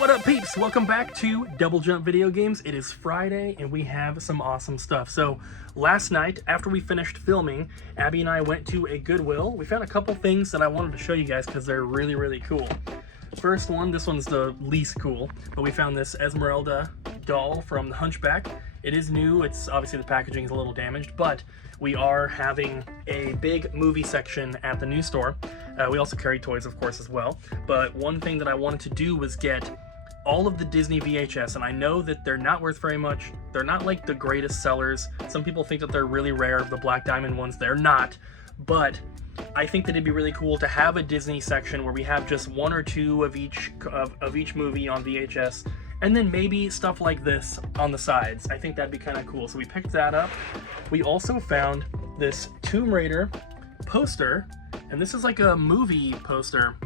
What up, peeps? Welcome back to Double Jump Video Games. It is Friday and we have some awesome stuff. So last night, after we finished filming, Abby and I went to a Goodwill. We found a couple things that I wanted to show you guys because they're really, really cool. First one, this one's the least cool, but we found this Esmeralda doll from the Hunchback. It is new. It's obviously the packaging is a little damaged, but we are having a big movie section at the new store. We also carry toys, of course, as well. But one thing that I wanted to do was get all of the Disney VHS, and I know that they're not worth very much. They're not like the greatest sellers. Some people think that they're really rare, the Black Diamond ones. They're not, but I think that it'd be really cool to have a Disney section where we have just one or two of each movie on VHS, and then maybe stuff like this on the sides. I think that'd be kind of cool. So we picked that up. We also found this Tomb Raider poster, and this is like a movie poster.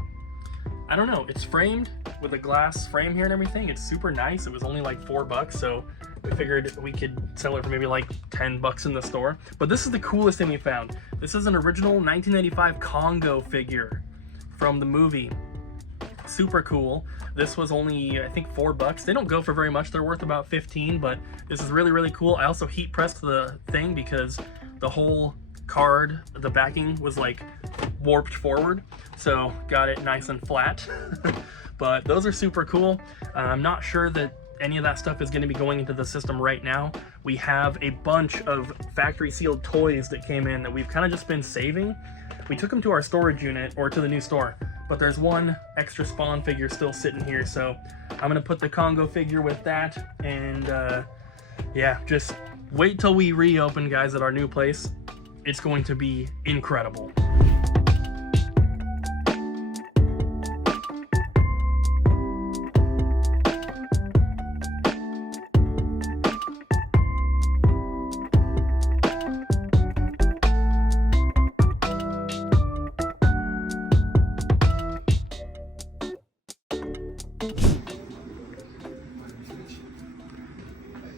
I don't know, it's framed with a glass frame here and everything. It's super nice. It was only like $4, so we figured we could sell it for maybe like $10 in the store. But this is the coolest thing we found. This is an original 1995 Congo figure from the movie. Super cool. This was only, I think, $4. They don't go for very much. They're worth about 15, but this is really, really cool. I also heat pressed the thing because the whole card, the backing was like warped forward, so got it nice and flat. But those are super cool. I'm not sure that any of that stuff is going to be going into the system right now. We have a bunch of factory sealed toys that came in that we've kind of just been saving. We took them to our storage unit, or to the new store, but there's one extra Spawn figure still sitting here, so I'm going to put the Congo figure with that, and yeah, just wait till we reopen, guys, at our new place. It's going to be incredible.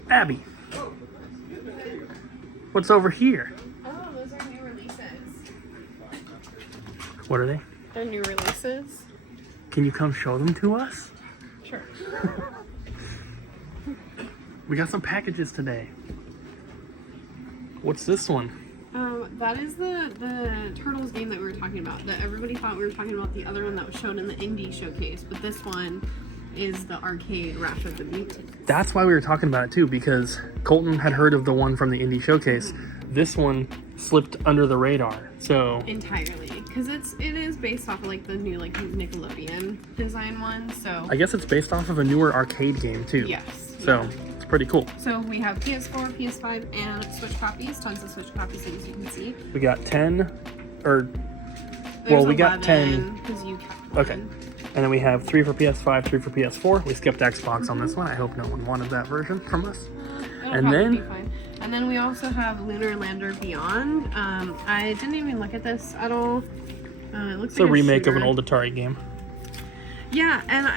Abby, what's over here? Oh, those are new releases. What are they? They're new releases. Can you come show them to us? Sure. We got some packages today. What's this one? That is the Turtles game that we were talking about. That everybody thought we were talking about the other one that was shown in the indie showcase, but this one is the arcade Wrath of the Mutants. That's why we were talking about it too, because Colton had heard of the one from the indie showcase. This one slipped under the radar, so entirely, because it is based off of like the new like Nickelodeon design one. So I guess it's based off of a newer arcade game too. Yes. So it's pretty cool. So we have PS4, PS5, and Switch copies. Tons of Switch copies, as you can see. We got 10, or There's well, we got 10 because you kept one. Okay. And then we have 3 for PS5, 3 for PS4. We skipped Xbox on this one. I hope no one wanted that version from us. And then we also have Lunar Lander Beyond. I didn't even look at this at all. It looks It's like a remake shooter. of an old Atari game. Yeah, and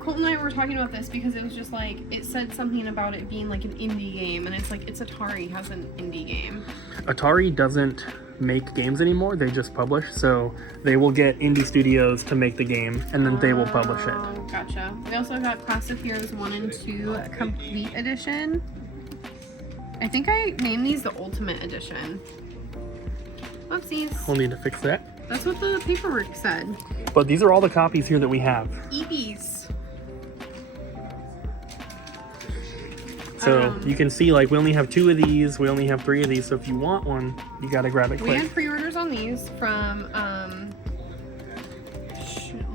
Colton and I were talking about this because it was just like, it said something about it being like an indie game, and it's like, it's Atari has an indie game. Atari doesn't make games anymore, they just publish, so they will get indie studios to make the game, and then they will publish it. Oh, gotcha. We also got Class of Heroes 1 and 2 Complete Edition. I think I named these the Ultimate Edition. Oopsies. We'll need to fix that. That's what the paperwork said. But these are all the copies here that we have. EBs. So you can see, like, we only have 2 of these, we only have 3 of these, so if you want one, you gotta grab it We quick. had pre-orders on these from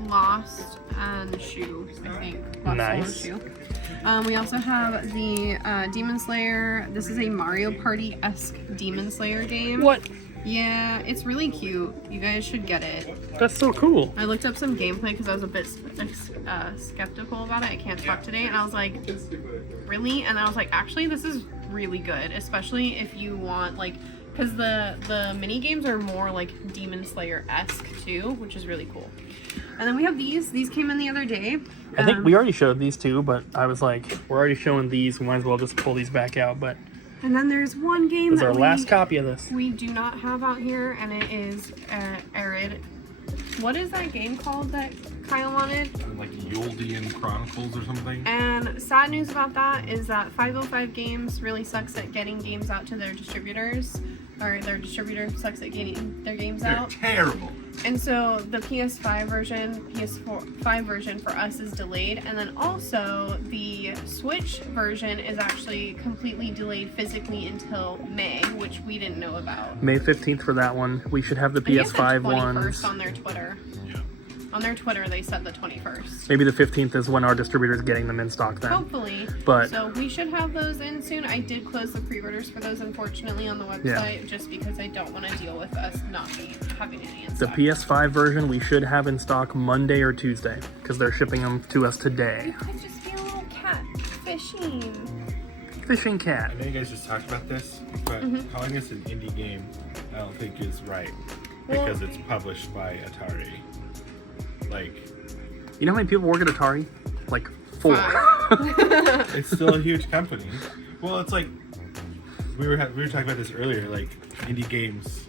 Lost and Shoe, I think. Lost Nice. Soul and Shoe. We also have the Demon Slayer. This is a Mario Party-esque Demon Slayer game. What? Yeah, it's really cute. You guys should get it. That's so cool. I looked up some gameplay because I was a bit skeptical about it. I can't talk today, and I was like, really? And I was like, actually, this is really good, especially if you want, like, because the mini games are more like Demon Slayer-esque too, which is really cool. And then we have these. These came in the other day. I think we already showed these 2, but I was like, we're already showing these, we might as well just pull these back out, but And then there's one game this is that our last copy of this. we do not have out here, and it is Ariel. What is that game called that Kyle wanted? Like Yoldian Chronicles or something. And sad news about that is that 505 Games really sucks at getting games out to their distributors, or their distributor sucks at getting their games out. They're terrible. And so the PS5 version, PS5 version for us is delayed, and then also the Switch version is actually completely delayed physically until May, which we didn't know about. May 15th for that one. We should have the I think it said PS5 21st ones. on their Twitter. Yeah. On their Twitter, they said the 21st. Maybe the 15th is when our distributor's getting them in stock then. Hopefully. But So we should have those in soon. I did close the pre-orders for those, unfortunately, on the website, just because I don't want to deal with us not having any in the stock. PS5 version we should have in stock Monday or Tuesday because they're shipping them to us today. You could just be a little cat fishing. Fishing cat. I know you guys just talked about this, but calling this an indie game, I don't think is right because it's published by Atari. Like, You know how many people work at Atari? Like 4. it's still a huge company. Well, it's like we were talking about this earlier. Like indie games,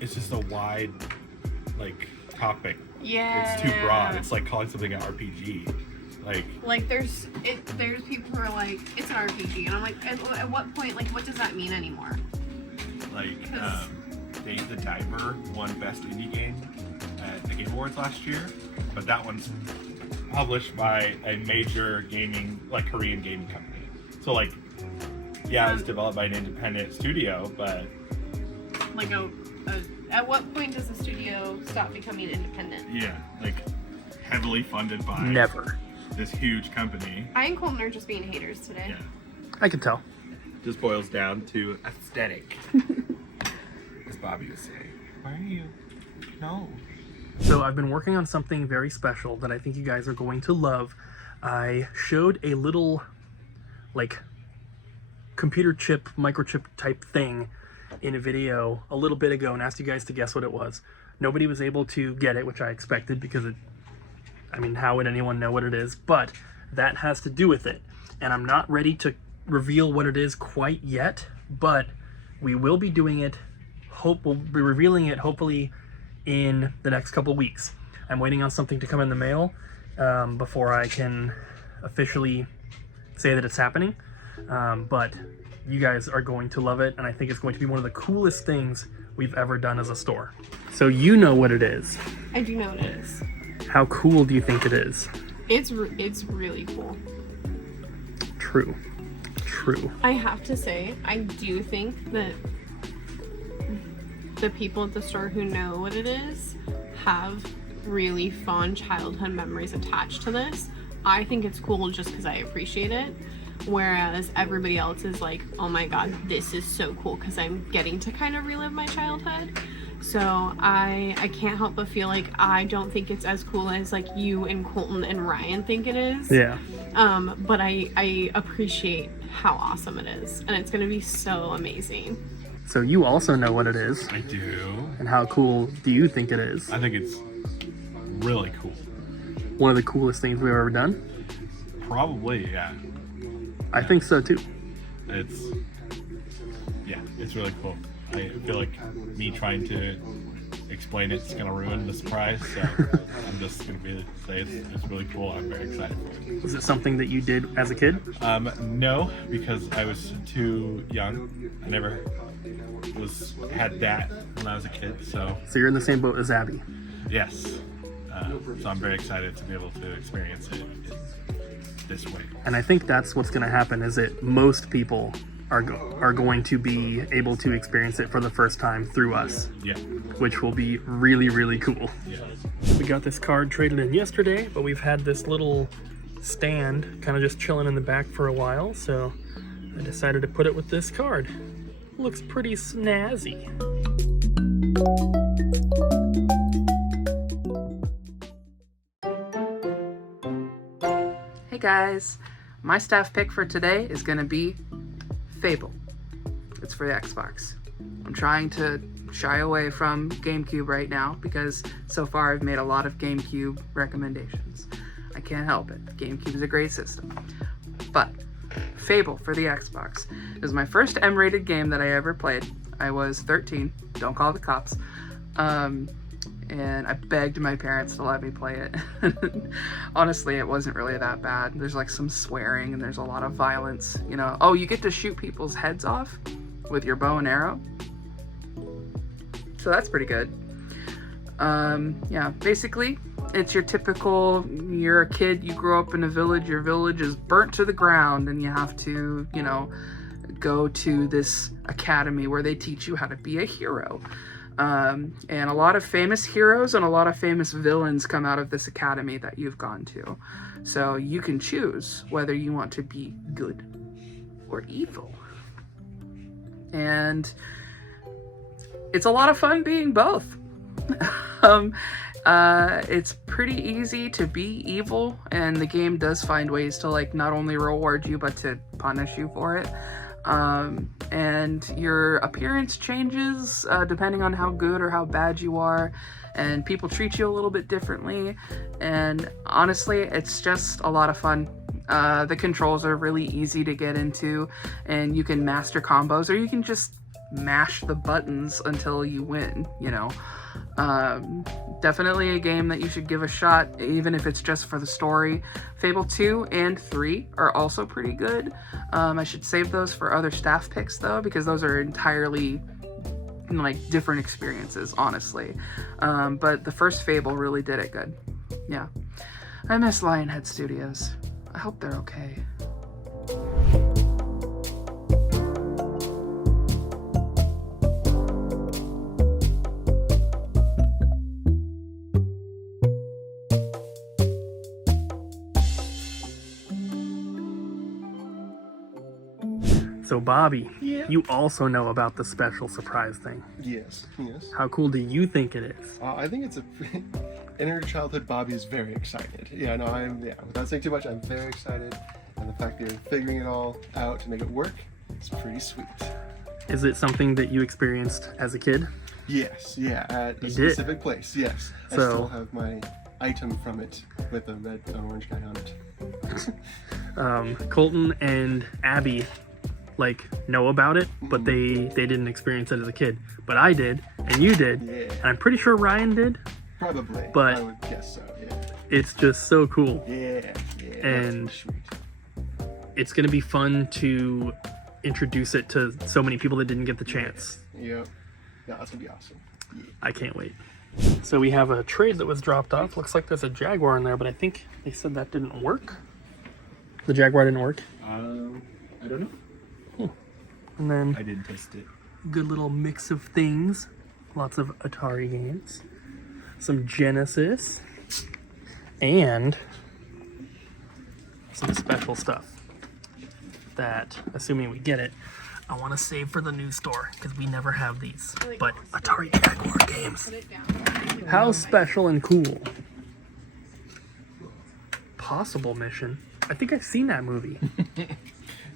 it's just a wide like topic. Yeah. It's too broad. It's like calling something an RPG. Like there's people who are like, it's an RPG, and I'm like, at what point, like, what does that mean anymore? Like Dave the Diver won Best Indie Game at the Game Awards last year, but that one's published by a major gaming, like Korean gaming company. So like, yeah, it was developed by an independent studio, but Like at what point does the studio stop becoming independent? yeah, like heavily funded by Never. this huge company. I and Colton are just being haters today. Yeah, I can tell. just boils down to aesthetic, as Bobby would say. Why are you? No. So I've been working on something very special that I think you guys are going to love. I showed a little, like, computer chip, microchip type thing in a video a little bit ago and asked you guys to guess what it was. Nobody was able to get it, which I expected because how would anyone know what it is? But that has to do with it. And I'm not ready to reveal what it is quite yet, but we will be doing it. We'll be revealing it hopefully in the next couple weeks. I'm waiting on something to come in the mail before I can officially say that it's happening. But you guys are going to love it, and I think it's going to be one of the coolest things we've ever done as a store. So you know what it is. I do know what it is. How cool do you think it is? It's really cool. True. I have to say, I do think that the people at the store who know what it is have really fond childhood memories attached to this. I think it's cool just because I appreciate it, whereas everybody else is like, oh my god, this is so cool because I'm getting to kind of relive my childhood. So I can't help but feel like I don't think it's as cool as like you and Colton and Ryan think it is. Yeah. But I appreciate how awesome it is, and it's gonna be so amazing. So you also know what it is, I do. and how cool do you think it is? I think it's really cool. One of the coolest things we've ever done? Probably, yeah. I think so too. It's really cool. I feel like me trying to explain it's gonna ruin the surprise, so I'm just gonna say it's really cool. I'm very excited for it. Was it something that you did as a kid? No, because I was too young. I never had that when I was a kid, so So you're in the same boat as Abbey. yes. So I'm very excited to be able to experience it this way. And I think that's what's going to happen, is that most people are going to be able to experience it for the first time through us, Yeah. which will be really, really cool. Yeah. We got this card traded in yesterday, but we've had this little stand kind of just chilling in the back for a while, so I decided to put it with this card. Looks pretty snazzy. Hey guys, my staff pick for today is going to be Fable. It's for the Xbox. I'm trying to shy away from GameCube right now because so far I've made a lot of GameCube recommendations. I can't help it. GameCube is a great system. But Fable for the Xbox. It was my first M-rated game that I ever played. I was 13. Don't call the cops. and I begged my parents to let me play it. Honestly, it wasn't really that bad. There's like some swearing and there's a lot of violence, you know. Oh, you get to shoot people's heads off with your bow and arrow. So that's pretty good. Yeah, basically, it's your typical, you're a kid, you grow up in a village, your village is burnt to the ground, and you have to, you know, go to this academy where they teach you how to be a hero. And a lot of famous heroes and a lot of famous villains come out of this academy that you've gone to. So you can choose whether you want to be good or evil. And it's a lot of fun being both. It's pretty easy to be evil, and the game does find ways to like not only reward you but to punish you for it. And your appearance changes depending on how good or how bad you are, and people treat you a little bit differently, and honestly it's just a lot of fun. The controls are really easy to get into, and you can master combos, or you can just mash the buttons until you win, you know. Definitely a game that you should give a shot, even if it's just for the story. Fable 2 and 3 are also pretty good. I should save those for other staff picks though, because those are entirely like different experiences, honestly. But the first Fable really did it good. Yeah. I miss Lionhead Studios. I hope they're okay. So Bobby, Yeah. you also know about the special surprise thing. Yes, yes. How cool do you think it is? I think it's a inner childhood Bobby is very excited. Yeah, no, without saying too much, I'm very excited. And the fact that you're figuring it all out to make it work is pretty sweet. Is it something that you experienced as a kid? Yes, yeah, at a You did? specific place, yes. I So- still have my item from it with a red and orange guy on it. Colton and Abbey like know about it, but they didn't experience it as a kid. But I did, and you did, Yeah, and I'm pretty sure Ryan did. probably. But- I would guess so, yeah. It's just so cool. Yeah, And- that's sweet. It's gonna be fun to introduce it to so many people that didn't get the chance. Yep. Yeah, that's gonna be awesome. Yeah. I can't wait. So we have a trade that was dropped off. Looks like there's a Jaguar in there, but I think they said that didn't work. The Jaguar didn't work. I don't know. And then I didn't test it. good little mix of things. Lots of Atari games. Some Genesis. And some special stuff that, assuming we get it, I want to save for the new store because we never have these. But Atari Jaguar games. Put it down. How special and cool. Possible Mission. I think I've seen that movie.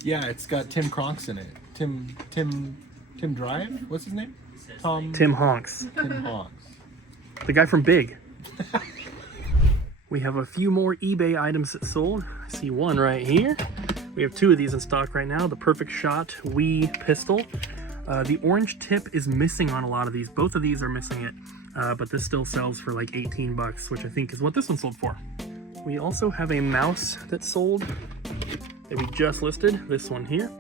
Yeah, it's got Tim Cronks in it. Tim Drive? What's his name? Tim Honks. Tim Honks. The guy from Big. We have a few more eBay items that sold. I see one right here. We have two of these in stock right now. The Perfect Shot Wii pistol. The orange tip is missing on a lot of these. Both of these are missing it. But this still sells for like 18 bucks, which I think is what this one sold for. We also have a mouse that sold that we just listed. This one here.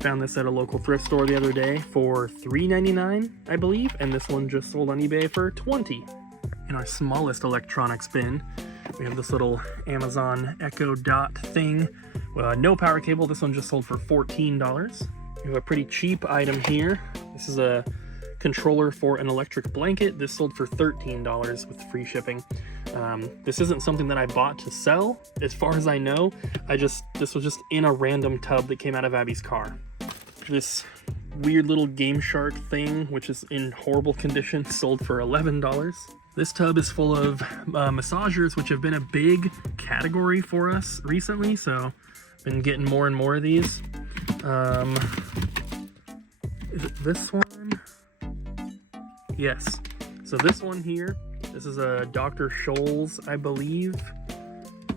Found this at a local thrift store the other day for $3.99, I believe, and this one just sold on eBay for $20. In our smallest electronics bin, we have this little Amazon Echo Dot thing. No power cable. This one just sold for $14. We have a pretty cheap item here. This is a controller for an electric blanket. This sold for $13 with free shipping. This isn't something that I bought to sell, as far as I know. This was just in a random tub that came out of Abby's car. This weird little Game Shark thing, which is in horrible condition, sold for $11. This tub is full of massagers, which have been a big category for us recently, so been getting more and more of these. Is it this one? Yes. So this one here, this is a Dr. Scholl's, I believe.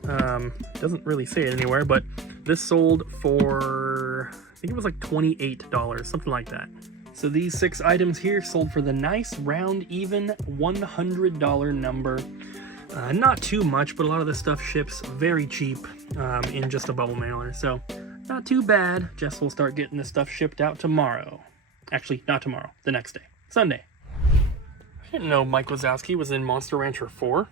Doesn't really say it anywhere, but this sold for, I think it was like $28, something like that. So these 6 items here sold for the nice, round, even $100 number. Not too much, but a lot of this stuff ships very cheap in just a bubble mailer. So not too bad. Jess will start getting this stuff shipped out tomorrow. Actually, not tomorrow. The next day. Sunday. I didn't know Mike Wazowski was in Monster Rancher 4.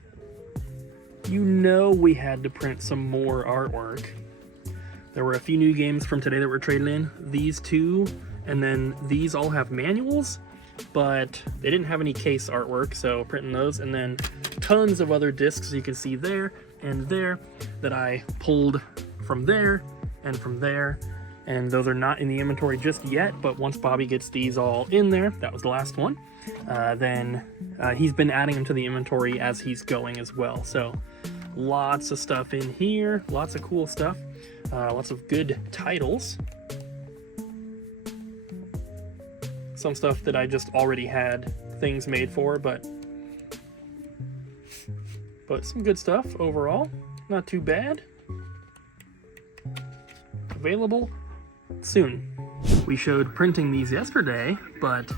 You know we had to print some more artwork. There were a few new games from today that were traded in. These 2, and then these all have manuals, but they didn't have any case artwork, so printing those, and then tons of other discs you can see there and there that I pulled from there and from there, and those are not in the inventory just yet, but once Bobby gets these all in there, that was the last one, then he's been adding them to the inventory as he's going as well. So lots of stuff in here, lots of cool stuff, lots of good titles. Some stuff that I just already had things made for, but some good stuff overall. Not too bad. Available soon. We showed printing these yesterday, but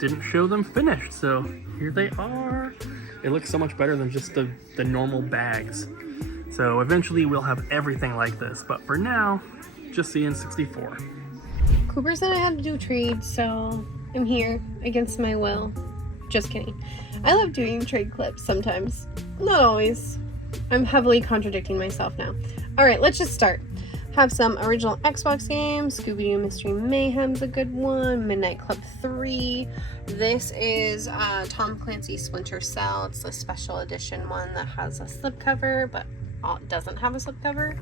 didn't show them finished, so here they are. It looks so much better than just the normal bags. So eventually we'll have everything like this, but for now, just the N64. Cooper said I had to do a trade, so I'm here against my will. Just kidding. I love doing trade clips sometimes. Not always. I'm heavily contradicting myself now. Alright, let's just start. Have some original Xbox games. Scooby-Doo Mystery Mayhem's a good one. Midnight Club 3. This is Tom Clancy's Splinter Cell. It's the special edition one that has a slipcover, but doesn't have a slipcover.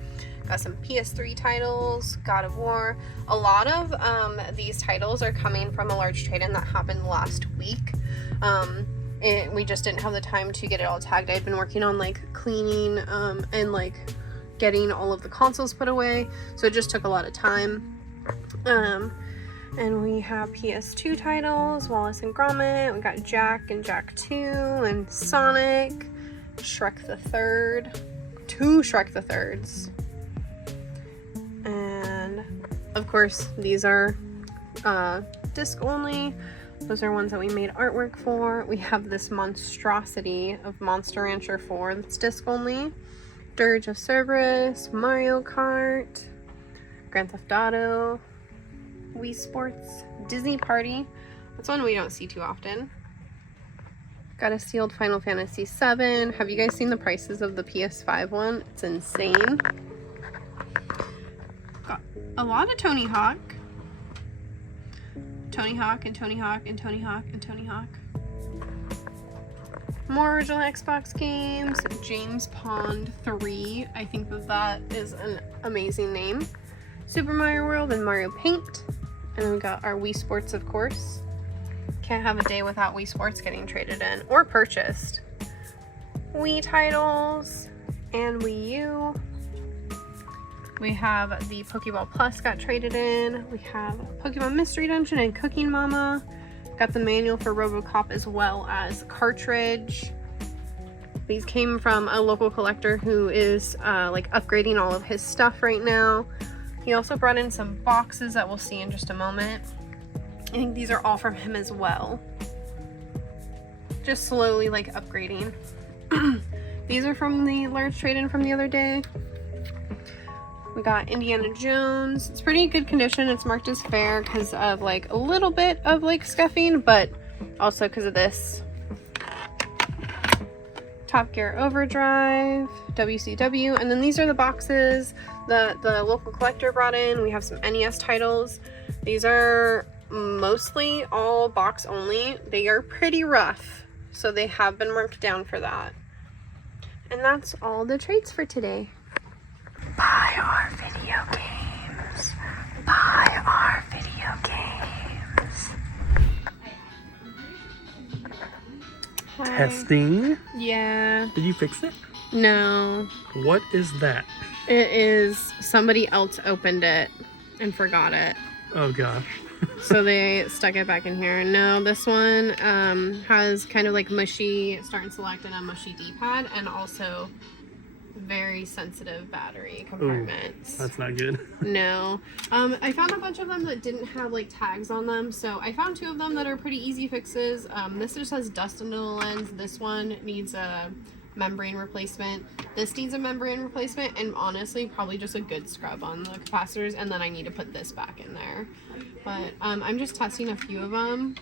Got some PS3 titles, God of War. A lot of these titles are coming from a large trade-in that happened last week. We just didn't have the time to get it all tagged. I'd been working on like cleaning and like getting all of the consoles put away, so it just took a lot of time. And we have PS2 titles, Wallace and Gromit. We got Jack and Jack 2 and Sonic, Shrek the Third, 2 Shrek the Thirds. And of course these are disc only. Those are ones that we made artwork for. We have this monstrosity of Monster Rancher 4 that's disc only. Dirge of Cerberus, Mario Kart, Grand Theft Auto, Wii Sports, Disney Party. That's one we don't see too often. Got a sealed Final Fantasy VII. Have you guys seen the prices of the PS5 one? It's insane. Got a lot of Tony Hawk. Tony Hawk and Tony Hawk and Tony Hawk and Tony Hawk. More original Xbox games. James Pond 3. I think that is an amazing name. Super Mario World and Mario Paint. And then we got our Wii Sports, of course. Can't have a day without Wii Sports getting traded in or purchased. Wii titles and Wii U. We have the Pokeball Plus got traded in. We have Pokemon Mystery Dungeon and Cooking Mama. Got the manual for RoboCop as well as cartridge. These came from a local collector who is like upgrading all of his stuff right now. He also brought in some boxes that we'll see in just a moment. I think these are all from him as well. Just slowly like upgrading. These are from the large trade-in from the other day. We got Indiana Jones. It's pretty good condition. It's marked as fair because of like a little bit of like scuffing, but also because of this. Top Gear Overdrive, WCW, and then these are the boxes that the local collector brought in. We have some NES titles. These are mostly all box only. They are pretty rough, so they have been marked down for that. And that's all the trades for today. Buy our video games. Buy our video games. Hi. Testing. Yeah. Did you fix it? No. What is that? It is somebody else opened it and forgot it. Oh gosh. So they stuck it back in here. No, this one has kind of like mushy start and select and a mushy D-pad, and also very sensitive battery compartments. That's not good. No. I found a bunch of them that didn't have like tags on them, so I found 2 of them that are pretty easy fixes. This just has dust into the lens. This one needs a membrane replacement. This needs a membrane replacement, and honestly probably just a good scrub on the capacitors, and then I need to put this back in there. But I'm just testing a few of them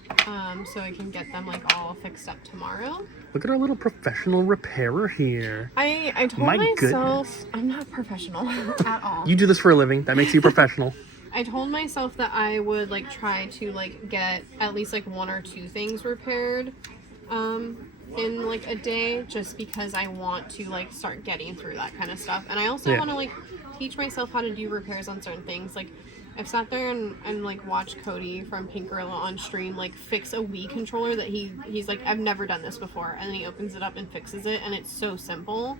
so I can get them like all fixed up tomorrow. Look at our little professional repairer here. I told My myself goodness. I'm not professional at all. You do this for a living. That makes you professional. I told myself that I would like try to like get at least like 1 or 2 things repaired in like a day, just because I want to like start getting through that kind of stuff. And I also want to like teach myself how to do repairs on certain things. Like I've sat there and like watched Cody from Pink Gorilla on stream like fix a Wii controller that he's like, I've never done this before, and then he opens it up and fixes it, and it's so simple.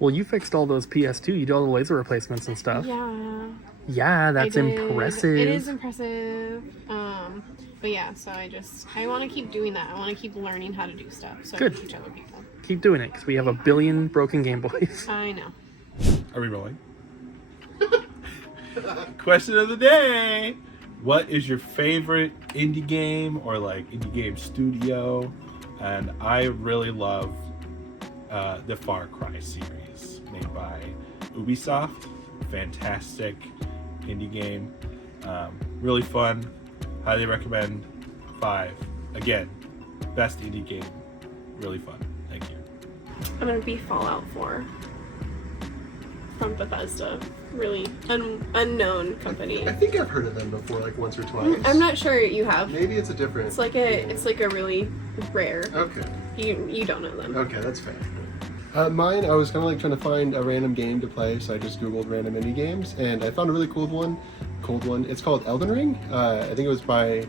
Well, you fixed all those PS2. You did all the laser replacements and stuff. Yeah. Yeah, that's I did. impressive. It is impressive. But yeah, so I want to keep doing that. I want to keep learning how to do stuff so Good. I can teach other people. Keep doing it, because we have a billion broken Game Boys. I know. Are we rolling? Question of the day. What is your favorite indie game or like indie game studio? And I really love the Far Cry series made by Ubisoft. Fantastic indie game. Really fun. Highly recommend. 5. Again, best indie game. Really fun. Thank you. I'm gonna be Fallout 4 from Bethesda. Really unknown company. I think I've heard of them before, like once or twice. I'm not sure you have. Maybe it's a different. It's like a really rare. Okay. You don't know them. Okay, that's fair. Mine, I was kind of like trying to find a random game to play, so I just googled random indie games, and I found a really cool one. It's called Elden Ring. I think it was by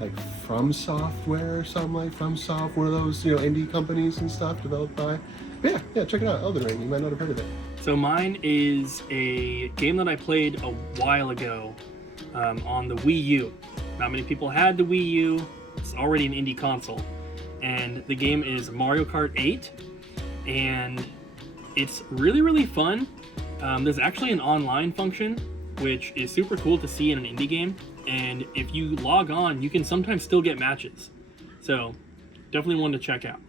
like From Software or something, like From Soft, one of those indie companies and stuff developed by. But yeah, check it out, Elden Ring. You might not have heard of it. So mine is a game that I played a while ago on the Wii U. Not many people had the Wii U. It's already an indie console. And the game is Mario Kart 8. And it's really, really fun. There's actually an online function, which is super cool to see in an indie game. And if you log on, you can sometimes still get matches. So definitely one to check out.